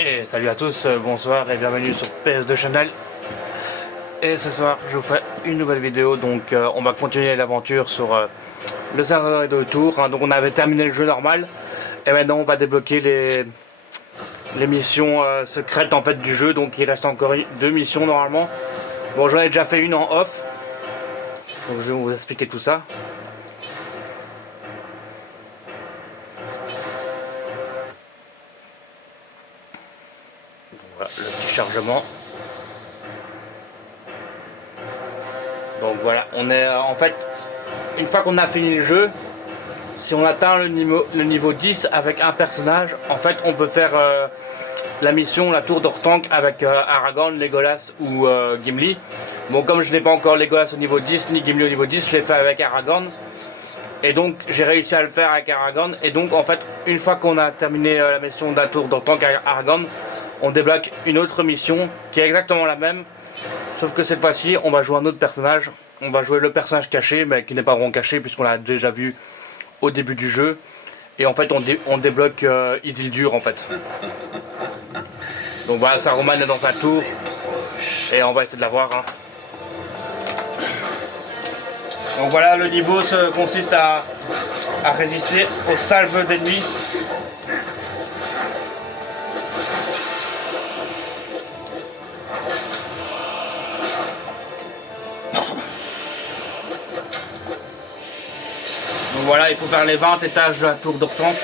Et salut à tous, bonsoir et bienvenue sur PS2 Channel. Et ce soir je vous fais une nouvelle vidéo, donc on va continuer l'aventure sur le serveur de tour, hein. Donc on avait terminé le jeu normal et maintenant on va débloquer les missions secrètes en fait du jeu. Donc il reste encore deux missions normalement. Bon, j'en ai déjà fait une en off, donc je vais vous expliquer tout ça. Voilà le petit chargement. Donc voilà, on est en fait, une fois qu'on a fini le jeu, si on atteint le niveau 10 avec un personnage, en fait on peut faire la mission, la tour d'Orthanc avec Aragorn, Legolas ou Gimli. Bon, comme je n'ai pas encore Legolas au niveau 10 ni Gimli au niveau 10, je l'ai fait avec Aragorn. Et donc j'ai réussi à le faire avec Aragorn. Et donc en fait, une fois qu'on a terminé la mission de la tour d'Orthanc avec Aragorn, on débloque une autre mission qui est exactement la même. Sauf que cette fois-ci, on va jouer un autre personnage. On va jouer le personnage caché, mais qui n'est pas vraiment caché puisqu'on l'a déjà vu au début du jeu. Et en fait, on débloque Isildur en fait. Donc voilà, Saruman est dans sa tour. Et on va essayer de la voir. Hein. Donc voilà, le niveau consiste à résister aux salves d'ennemis. Donc voilà, il faut faire les 20 étages de la tour d'Orthanc.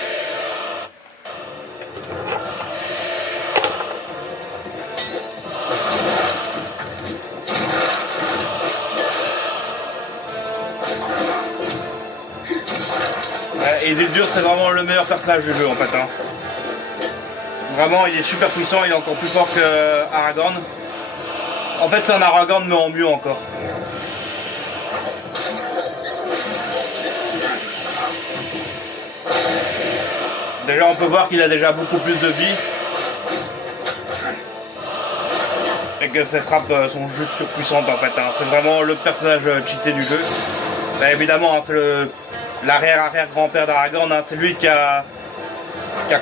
Et Isildur, c'est vraiment le meilleur personnage du jeu en fait. Hein. Vraiment, il est super puissant, il est encore plus fort que Aragorn. En fait, c'est un Aragorn mais en mieux encore. Déjà, on peut voir qu'il a déjà beaucoup plus de vie. Et que ses frappes sont juste surpuissantes en fait. Hein. C'est vraiment le personnage cheaté du jeu. Bah, évidemment, hein, c'est l'arrière-arrière-grand-père d'Aragorn. Hein. C'est lui qui a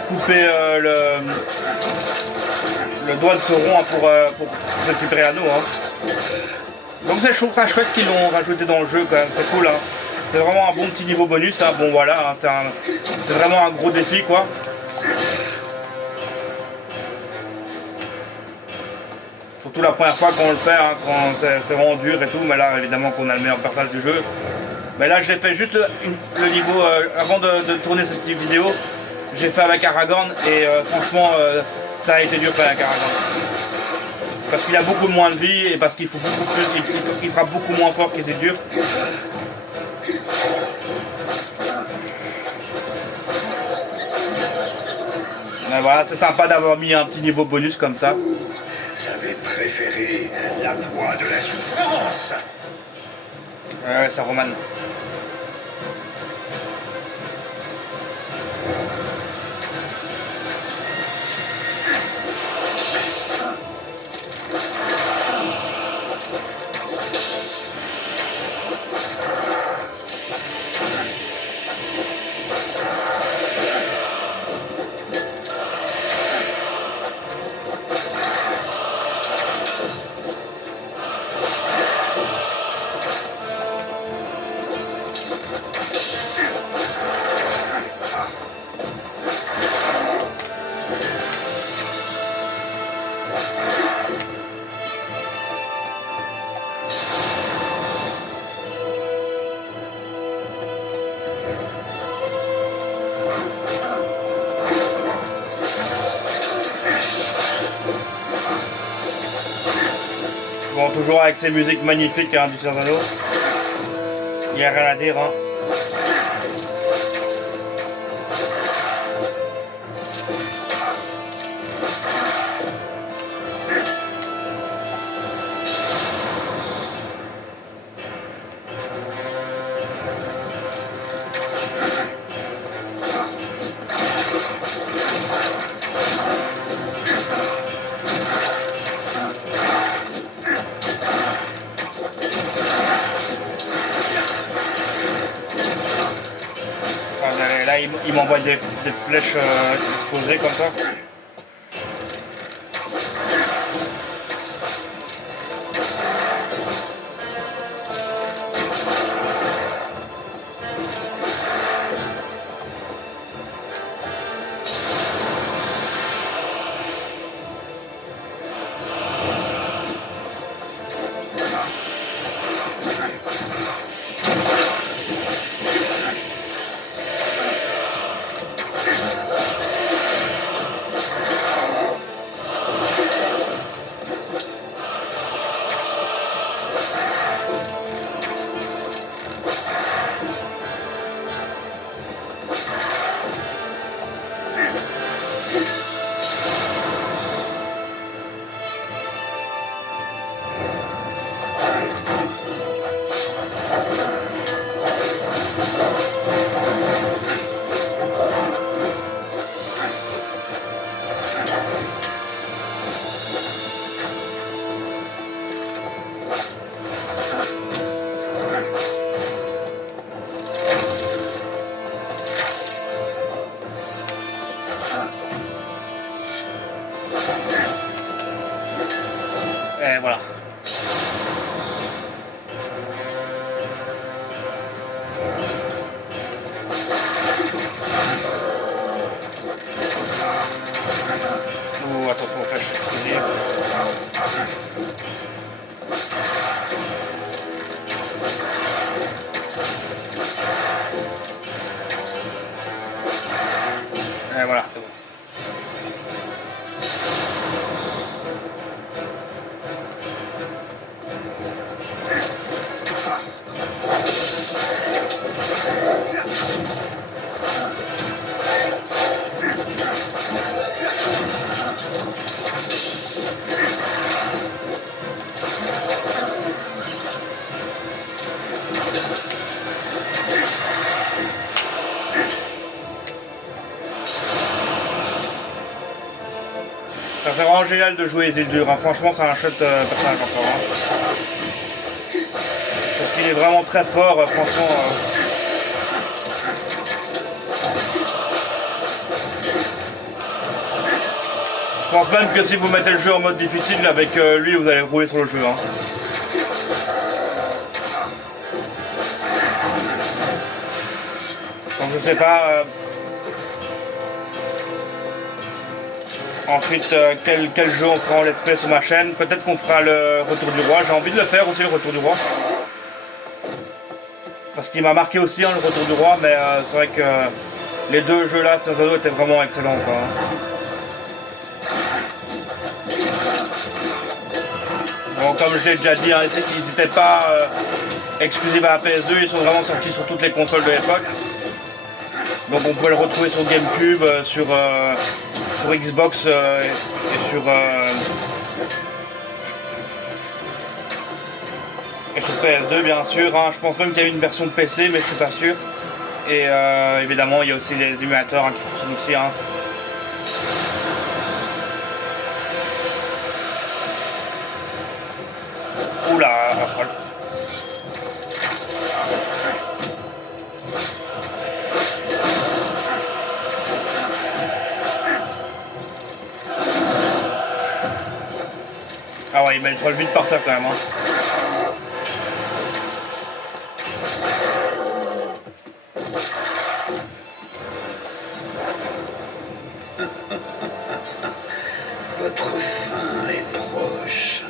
coupé le doigt de Sauron hein, pour récupérer l'anneau. Hein. Donc je trouve ça chouette qu'ils l'ont rajouté dans le jeu quand même. C'est cool. Hein. C'est vraiment un bon petit niveau bonus. Hein. Bon voilà, hein, c'est vraiment un gros défi quoi. Surtout la première fois qu'on le fait, hein, quand c'est vraiment dur et tout, mais là évidemment qu'on a le meilleur personnage du jeu. Mais là j'ai fait juste le niveau, avant de tourner cette petite vidéo, j'ai fait avec Aragorn et franchement ça a été dur faire avec Aragorn. Parce qu'il a beaucoup moins de vie et parce qu'il faut beaucoup plus, il frappe beaucoup moins fort qu'il était dur. Mais voilà, c'est sympa d'avoir mis un petit niveau bonus comme ça. J'avais préféré la voix de la souffrance. Ouais, c'est Roman. Bon, toujours avec ces musiques magnifiques hein, du Seigneur des Anneaux. Il n'y a rien à dire. Hein. Là, il m'envoie des flèches explosées comme ça. Et voilà. Oh, attention, flèche explosive. Et voilà, c'est bon. C'est vraiment génial de jouer des durs, hein. Franchement c'est un chouette personnage encore. Hein. Parce qu'il est vraiment très fort, franchement. Je pense même que si vous mettez le jeu en mode difficile avec lui, vous allez rouler sur le jeu. Hein. Donc je sais pas. Ensuite, quel jeu on fera en let's play sur ma chaîne. Peut-être qu'on fera le Retour du Roi. J'ai envie de le faire aussi, le Retour du Roi. Parce qu'il m'a marqué aussi, hein, le Retour du Roi. Mais c'est vrai que les deux jeux là, sur Zado, étaient vraiment excellents. Quoi. Bon, comme je l'ai déjà dit, hein, ils n'étaient pas exclusifs à la PS2. Ils sont vraiment sortis sur toutes les consoles de l'époque. Donc on pouvait le retrouver sur GameCube, sur Xbox et sur PS2 bien sûr. Hein. Je pense même qu'il y a une version PC, mais je suis pas sûr. Et évidemment il y a aussi les émulateurs hein, qui fonctionnent aussi. Hein. Oula, après. Ah ouais, il met le troll vite par terre quand même. Hein. Votre fin est proche.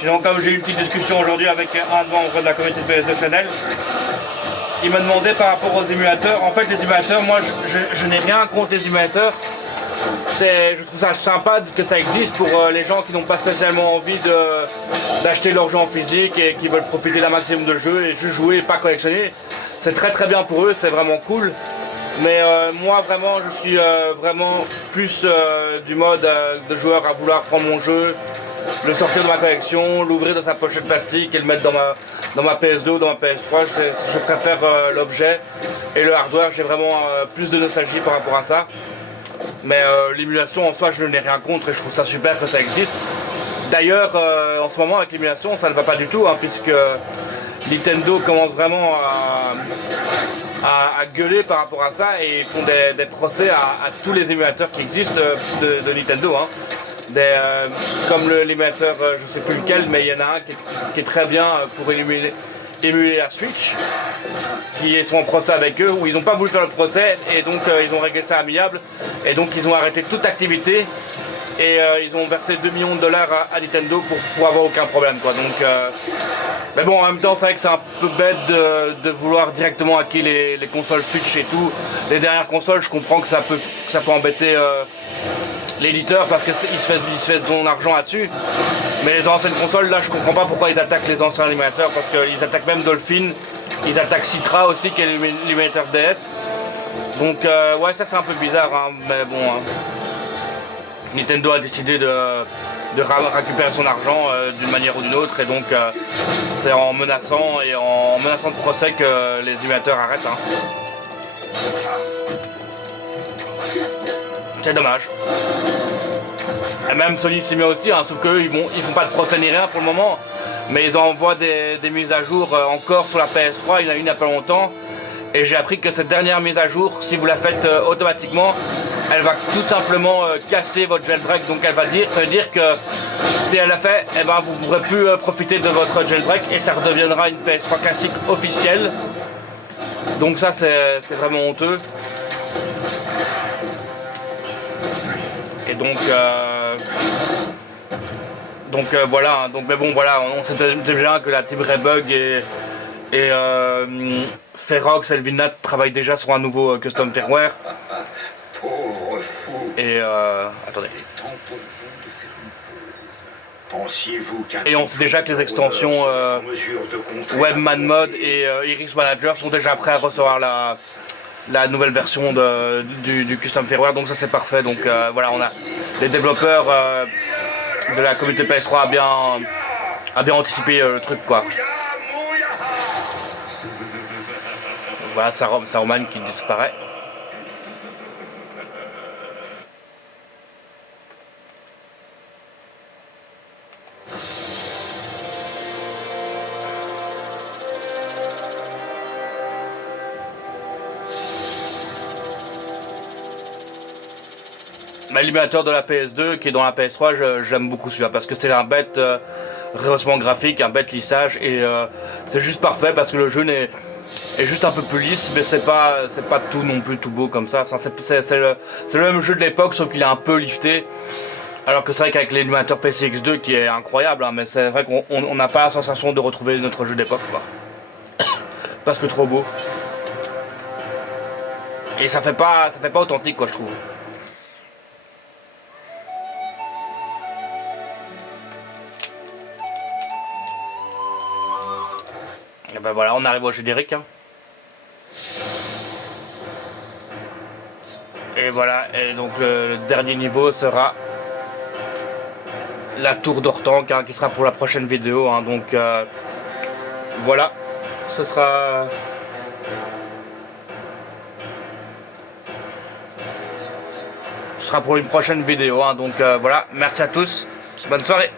Sinon, comme j'ai eu une petite discussion aujourd'hui avec un membre de la communauté de PS2 Channel, il m'a demandé par rapport aux émulateurs. En fait, les émulateurs, moi je n'ai rien contre les émulateurs. Je trouve ça sympa que ça existe pour les gens qui n'ont pas spécialement envie d'acheter leur jeu en physique et qui veulent profiter d'un maximum de jeux et juste jouer et pas collectionner. C'est très bien pour eux, c'est vraiment cool. Mais moi vraiment je suis vraiment plus du mode de joueur à vouloir prendre mon jeu, le sortir de ma collection, l'ouvrir dans sa pochette plastique et le mettre dans ma PS2 ou dans ma PS3. Je préfère l'objet et le hardware, j'ai vraiment plus de nostalgie par rapport à ça. Mais l'émulation en soi je n'ai rien contre et je trouve ça super que ça existe. D'ailleurs en ce moment avec l'émulation ça ne va pas du tout hein, puisque Nintendo commence vraiment à gueuler par rapport à ça et ils font des procès à tous les émulateurs qui existent de Nintendo. Hein. Comme l'émulateur, je sais plus lequel, mais il y en a un qui est très bien pour émuler la Switch, qui sont en procès avec eux, où ils n'ont pas voulu faire le procès et donc ils ont réglé ça amiable et donc ils ont arrêté toute activité et ils ont versé 2 millions de dollars à Nintendo pour avoir aucun problème quoi. Donc, mais bon, en même temps c'est vrai que c'est un peu bête de vouloir directement hacker les consoles Switch et tout. Les dernières consoles, je comprends que ça peut embêter l'éditeur parce qu'il se fait son argent là-dessus. Mais les anciennes consoles, là, je comprends pas pourquoi ils attaquent les anciens émulateurs parce qu'ils attaquent même Dolphin, ils attaquent Citra aussi, qui est l'émulateur DS. Donc, ouais, ça c'est un peu bizarre, hein, mais bon. Hein. Nintendo a décidé de récupérer son argent d'une manière ou d'une autre, et donc c'est en menaçant de procès que les émulateurs arrêtent. Hein. C'est dommage. Et même Sony s'y met aussi, hein, sauf qu'eux ils font pas de procès ni rien pour le moment, mais ils envoient des mises à jour encore sur la PS3, il y en a une il n'y a pas longtemps, et j'ai appris que cette dernière mise à jour, si vous la faites automatiquement, elle va tout simplement casser votre jailbreak, donc ça veut dire que si elle l'a fait, eh ben, vous ne pourrez plus profiter de votre jailbreak et ça redeviendra une PS3 classique officielle, donc ça c'est vraiment honteux. Et donc voilà, hein, mais bon voilà, on sait déjà que la team Rebug et Ferox et Elvinat travaillent déjà sur un nouveau custom firmware. Pauvre fou. Et attendez. Il est temps pour vous de faire une pause. Pensiez-vous qu'un Et on sait déjà que les extensions Webman Mode et Iris Manager sont déjà prêts à recevoir la nouvelle version du custom firmware, donc ça c'est parfait. Donc voilà, on a les développeurs de la communauté PS3 a bien anticipé le truc quoi. Donc voilà, Saruman qui disparaît. L'émulateur de la PS2 qui est dans la PS3, j'aime beaucoup celui-là parce que c'est un bête rehaussement graphique, un bête lissage et c'est juste parfait parce que le jeu est juste un peu plus lisse, mais c'est pas tout non plus tout beau comme ça. Enfin, c'est le même jeu de l'époque sauf qu'il est un peu lifté. Alors que c'est vrai qu'avec l'émulateur PCX2 qui est incroyable, hein, mais c'est vrai qu'on n'a pas la sensation de retrouver notre jeu d'époque quoi. Parce que trop beau. Et ça fait pas authentique quoi je trouve. Et ben voilà, on arrive au générique. Hein. Et voilà, et donc le dernier niveau sera la tour d'Ortank hein, qui sera pour la prochaine vidéo. Hein, donc voilà, ce sera pour une prochaine vidéo. Hein, donc voilà, merci à tous, bonne soirée.